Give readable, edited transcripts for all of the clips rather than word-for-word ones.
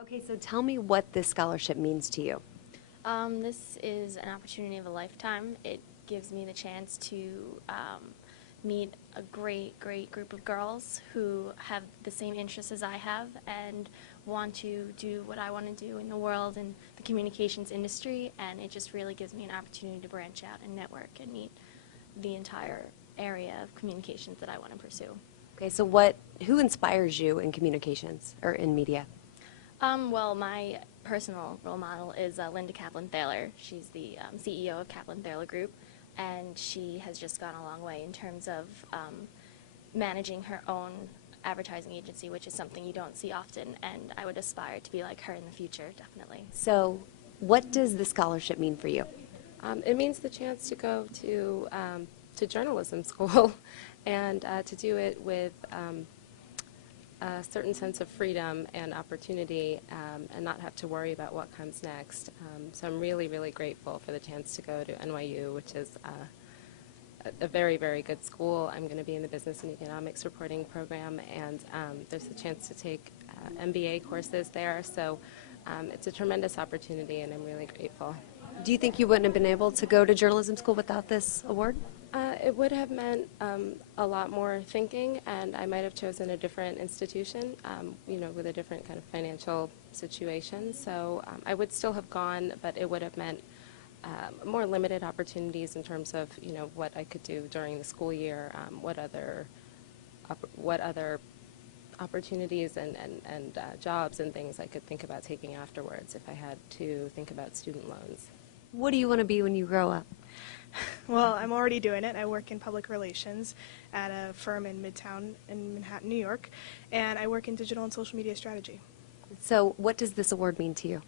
Okay, so tell me what this scholarship means to you. This is an opportunity of a lifetime. It gives me the chance to meet a great group of girls who have the same interests as I have and want to do what I want to do in the world in the communications industry, and it just really gives me an opportunity to branch out and network and meet the entire area of communications that I want to pursue. Okay, so who inspires you in communications or in media? Well, my personal role model is Linda Kaplan-Thaler. She's the CEO of Kaplan-Thaler Group, and she has just gone a long way in terms of managing her own advertising agency, which is something you don't see often, and I would aspire to be like her in the future, definitely. So what does the scholarship mean for you? It means the chance to go to journalism school and to do it with a certain sense of freedom and opportunity and not have to worry about what comes next. So I'm really grateful for the chance to go to NYU, which is a very good school. I'm going to be in the business and economics reporting program, and there's a chance to take MBA courses there. So it's a tremendous opportunity, and I'm really grateful. Do you think you wouldn't have been able to go to journalism school without this award? It would have meant a lot more thinking, and I might have chosen a different institution, with a different kind of financial situation. So I would still have gone, but it would have meant more limited opportunities in terms of, what I could do during the school year, what other opportunities and jobs and things I could think about taking afterwards if I had to think about student loans. What do you want to be when you grow up? Well, I'm already doing it. I work in public relations at a firm in Midtown in Manhattan, New York, and I work in digital and social media strategy. So what does this award mean to you?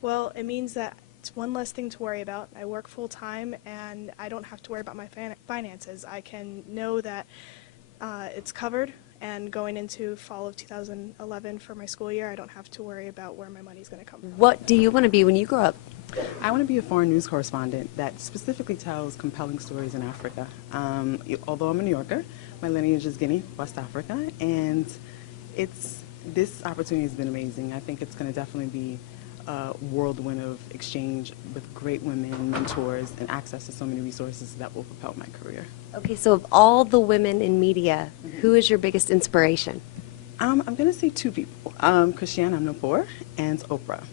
Well, it means that it's one less thing to worry about. I work full-time, and I don't have to worry about my finances. I can know that it's covered, and going into fall of 2011 for my school year, I don't have to worry about where my money's going to come from. What do you want to be when you grow up? I want to be a foreign news correspondent that specifically tells compelling stories in Africa. Although I'm a New Yorker, my lineage is Guinea, West Africa, and this opportunity has been amazing. I think it's going to definitely be a whirlwind of exchange with great women, mentors, and access to so many resources that will propel my career. Okay, so of all the women in media, who is your biggest inspiration? I'm going to say two people, Christiane Amanpour and Oprah.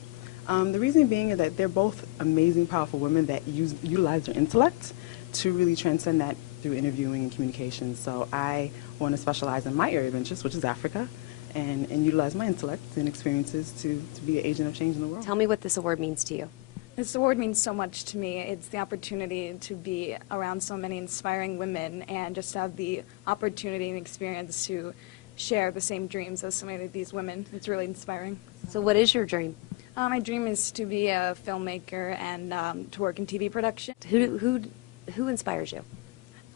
The reason being is that they're both amazing, powerful women that utilize their intellect to really transcend that through interviewing and communication. So I want to specialize in my area of interest, which is Africa, and utilize my intellect and experiences to be an agent of change in the world. Tell me what this award means to you. This award means so much to me. It's the opportunity to be around so many inspiring women and just have the opportunity and experience to share the same dreams as so many of these women. It's really inspiring. So what is your dream? My dream is to be a filmmaker and to work in TV production. Who inspires you?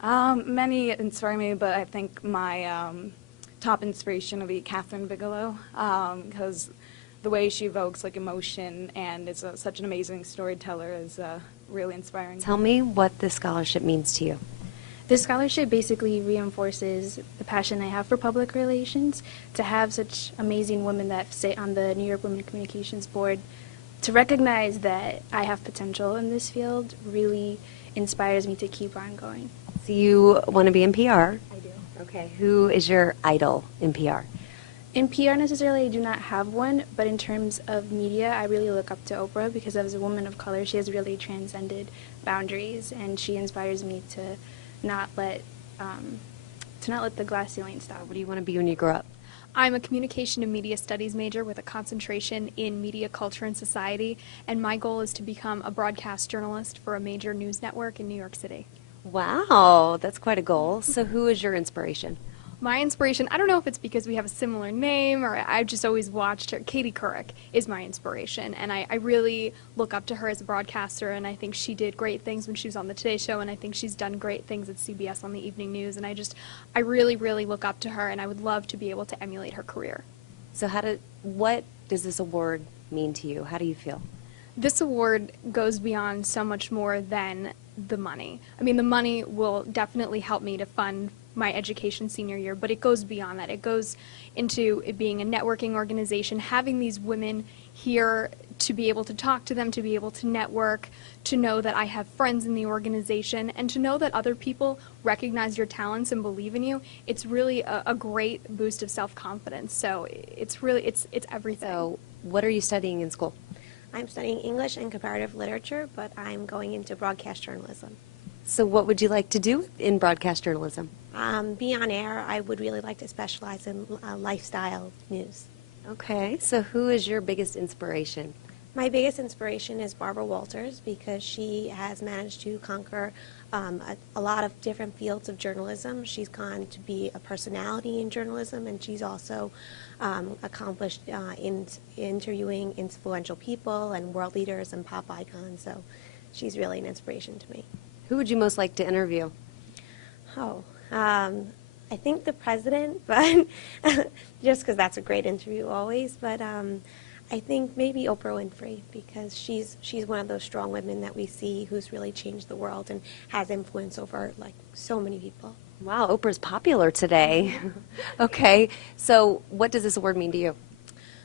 Many inspire me, but I think my top inspiration will be Catherine Bigelow, because the way she evokes emotion and is such an amazing storyteller is really inspiring. Tell me what this scholarship means to you. This scholarship basically reinforces the passion I have for public relations. To have such amazing women that sit on the New York Women Communications Board, to recognize that I have potential in this field really inspires me to keep on going. So you want to be in PR? I do. Okay. Who is your idol in PR? In PR necessarily I do not have one, but in terms of media I really look up to Oprah because as a woman of color she has really transcended boundaries and she inspires me to not let the glass ceiling stop. What do you want to be when you grow up? I'm a communication and media studies major with a concentration in media culture and society, and my goal is to become a broadcast journalist for a major news network in New York City. Wow, that's quite a goal. So who is your inspiration? My inspiration, I don't know if it's because we have a similar name or I've just always watched her. Katie Couric is my inspiration, and I really look up to her as a broadcaster, and I think she did great things when she was on the Today Show, and I think she's done great things at CBS on the evening news, and I really look up to her, and I would love to be able to emulate her career. So what does this award mean to you? How do you feel? This award goes beyond so much more than the money. I mean, the money will definitely help me to fund my education senior year, but it goes beyond that. It goes into it being a networking organization, having these women here to be able to talk to them, to be able to network, to know that I have friends in the organization, and to know that other people recognize your talents and believe in you. It's really a great boost of self-confidence. So it's really, it's everything. So what are you studying in school? I'm studying English and comparative literature, but I'm going into broadcast journalism. So what would you like to do in broadcast journalism? Be on air, I would really like to specialize in lifestyle news. Okay, so who is your biggest inspiration? My biggest inspiration is Barbara Walters because she has managed to conquer a lot of different fields of journalism. She's gone to be a personality in journalism, and she's also accomplished in interviewing influential people and world leaders and pop icons. So she's really an inspiration to me. Who would you most like to interview? Oh, I think the president, but just because that's a great interview always. But I think maybe Oprah Winfrey because she's one of those strong women that we see who's really changed the world and has influence over like so many people. Wow, Oprah's popular today. Okay, so what does this award mean to you?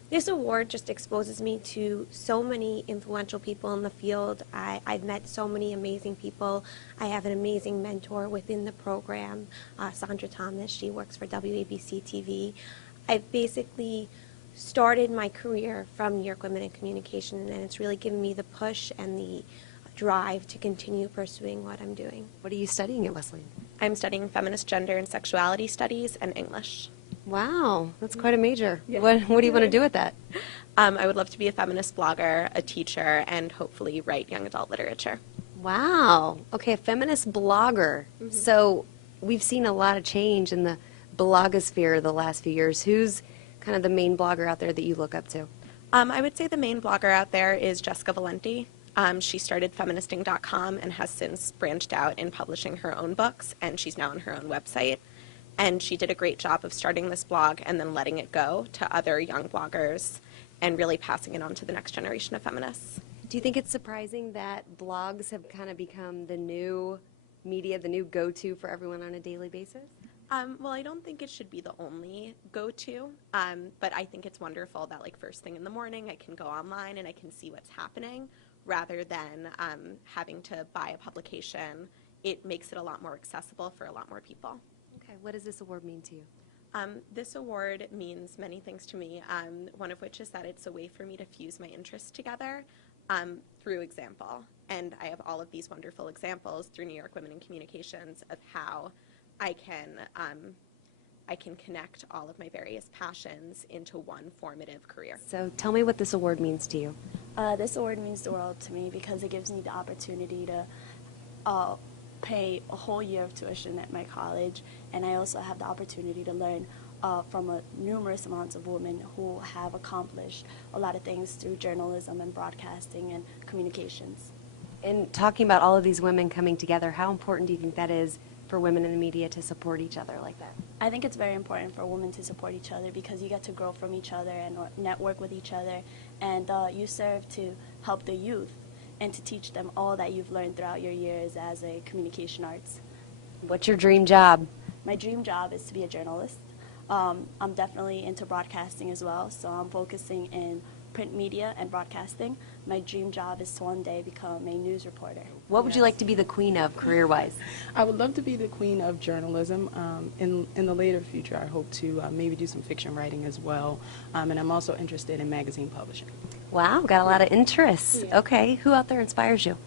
This award just exposes me to so many influential people in the field. I've met so many amazing people. I have an amazing mentor within the program, Sandra Thomas. She works for WABC TV. I've basically started my career from New York Women in Communication, and it's really given me the push and the drive to continue pursuing what I'm doing. What are you studying at Wesleyan? I'm studying feminist gender and sexuality studies and English. Wow, that's quite a major. Yeah. What do you want to do with that? I would love to be a feminist blogger, a teacher, and hopefully write young adult literature. Wow. Okay, a feminist blogger. So we've seen a lot of change in the blogosphere the last few years. Who's kind of the main blogger out there that you look up to? I would say the main blogger out there is Jessica Valenti. She started feministing.com and has since branched out in publishing her own books, and she's now on her own website. And she did a great job of starting this blog and then letting it go to other young bloggers and really passing it on to the next generation of feminists. Do you think it's surprising that blogs have kind of become the new media, the new go-to for everyone on a daily basis? Well, I don't think it should be the only go-to, but I think it's wonderful that like first thing in the morning I can go online and I can see what's happening rather than having to buy a publication. It makes it a lot more accessible for a lot more people. Okay, what does this award mean to you? This award means many things to me, one of which is that it's a way for me to fuse my interests together through example. And I have all of these wonderful examples through New York Women in Communications of how I can connect all of my various passions into one formative career. So tell me what this award means to you. This award means the world to me because it gives me the opportunity to pay a whole year of tuition at my college, and I also have the opportunity to learn from numerous amounts of women who have accomplished a lot of things through journalism and broadcasting and communications. In talking about all of these women coming together, how important do you think that is for women in the media to support each other like that? I think it's very important for women to support each other because you get to grow from each other and network with each other, and you serve to help the youth and to teach them all that you've learned throughout your years as a communication arts. What's your dream job? My dream job is to be a journalist. I'm definitely into broadcasting as well, so I'm focusing in print media and broadcasting. My dream job is to one day become a news reporter. What would you like to be the queen of career-wise? I would love to be the queen of journalism. In the later future, I hope to maybe do some fiction writing as well, and I'm also interested in magazine publishing. Wow, got a lot of interests. Yeah. Okay, who out there inspires you?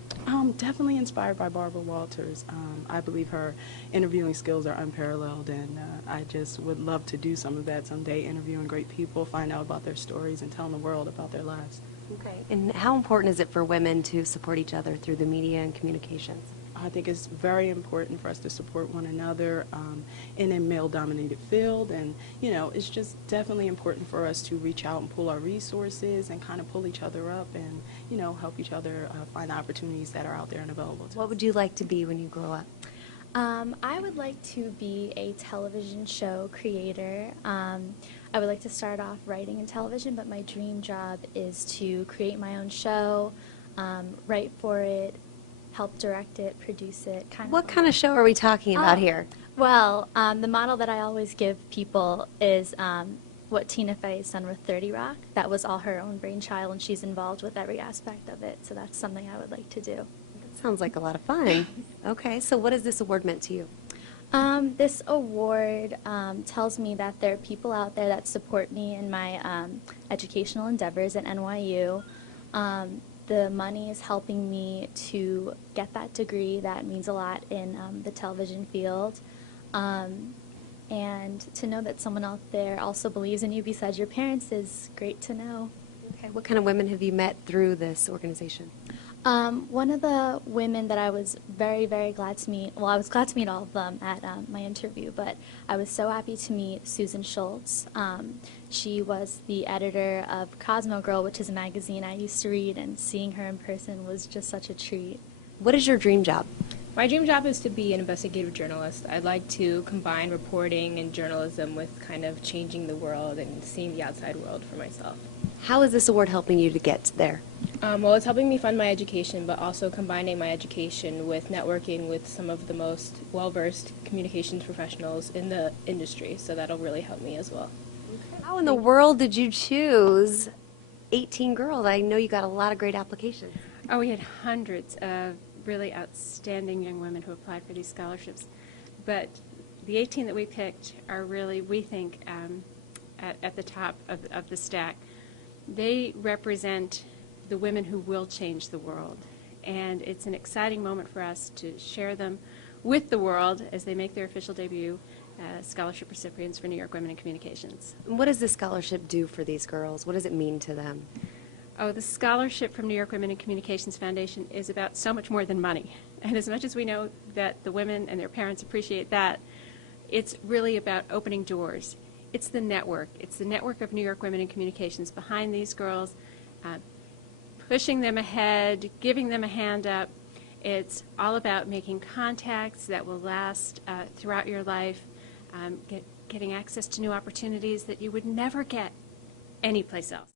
Definitely inspired by Barbara Walters. I believe her interviewing skills are unparalleled, and I just would love to do some of that someday, interviewing great people, find out about their stories, and telling the world about their lives. Okay. And how important is it for women to support each other through the media and communications? I think it's very important for us to support one another in a male-dominated field, and it's just definitely important for us to reach out and pull our resources and kind of pull each other up and help each other find the opportunities that are out there and available to us. What would you like to be when you grow up? I would like to be a television show creator. I would like to start off writing in television, but my dream job is to create my own show, write for it, help direct it, produce it. What kind of show are we talking about Oh, here? Well, the model that I always give people is what Tina Fey's done with 30 Rock. That was all her own brainchild, and she's involved with every aspect of it. So that's something I would like to do. That sounds like a lot of fun. Okay, so what has this award meant to you? This award tells me that there are people out there that support me in my educational endeavors at NYU. The money is helping me to get that degree. That means a lot in the television field. And to know that someone out there also believes in you besides your parents is great to know. Okay, what kind of women have you met through this organization? One of the women that I was very, very glad to meet, well, I was glad to meet all of them at my interview, but I was so happy to meet Susan Schultz. She was the editor of Cosmo Girl, which is a magazine I used to read, and seeing her in person was just such a treat. What is your dream job? My dream job is to be an investigative journalist. I'd like to combine reporting and journalism with kind of changing the world and seeing the outside world for myself. How is this award helping you to get there? Well, it's helping me fund my education, but also combining my education with networking with some of the most well-versed communications professionals in the industry, so that'll really help me as well. How in the world did you choose 18 girls? I know you got a lot of great applications. Oh, we had hundreds of really outstanding young women who applied for these scholarships. But the 18 that we picked are really, we think, at the top of the stack. They represent the women who will change the world. And it's an exciting moment for us to share them with the world as they make their official debut as scholarship recipients for New York Women in Communications. What does this scholarship do for these girls? What does it mean to them? Oh, the scholarship from New York Women in Communications Foundation is about so much more than money. And as much as we know that the women and their parents appreciate that, it's really about opening doors. It's the network. It's the network of New York Women in Communications behind these girls, pushing them ahead, giving them a hand up. It's all about making contacts that will last throughout your life, getting access to new opportunities that you would never get anyplace else.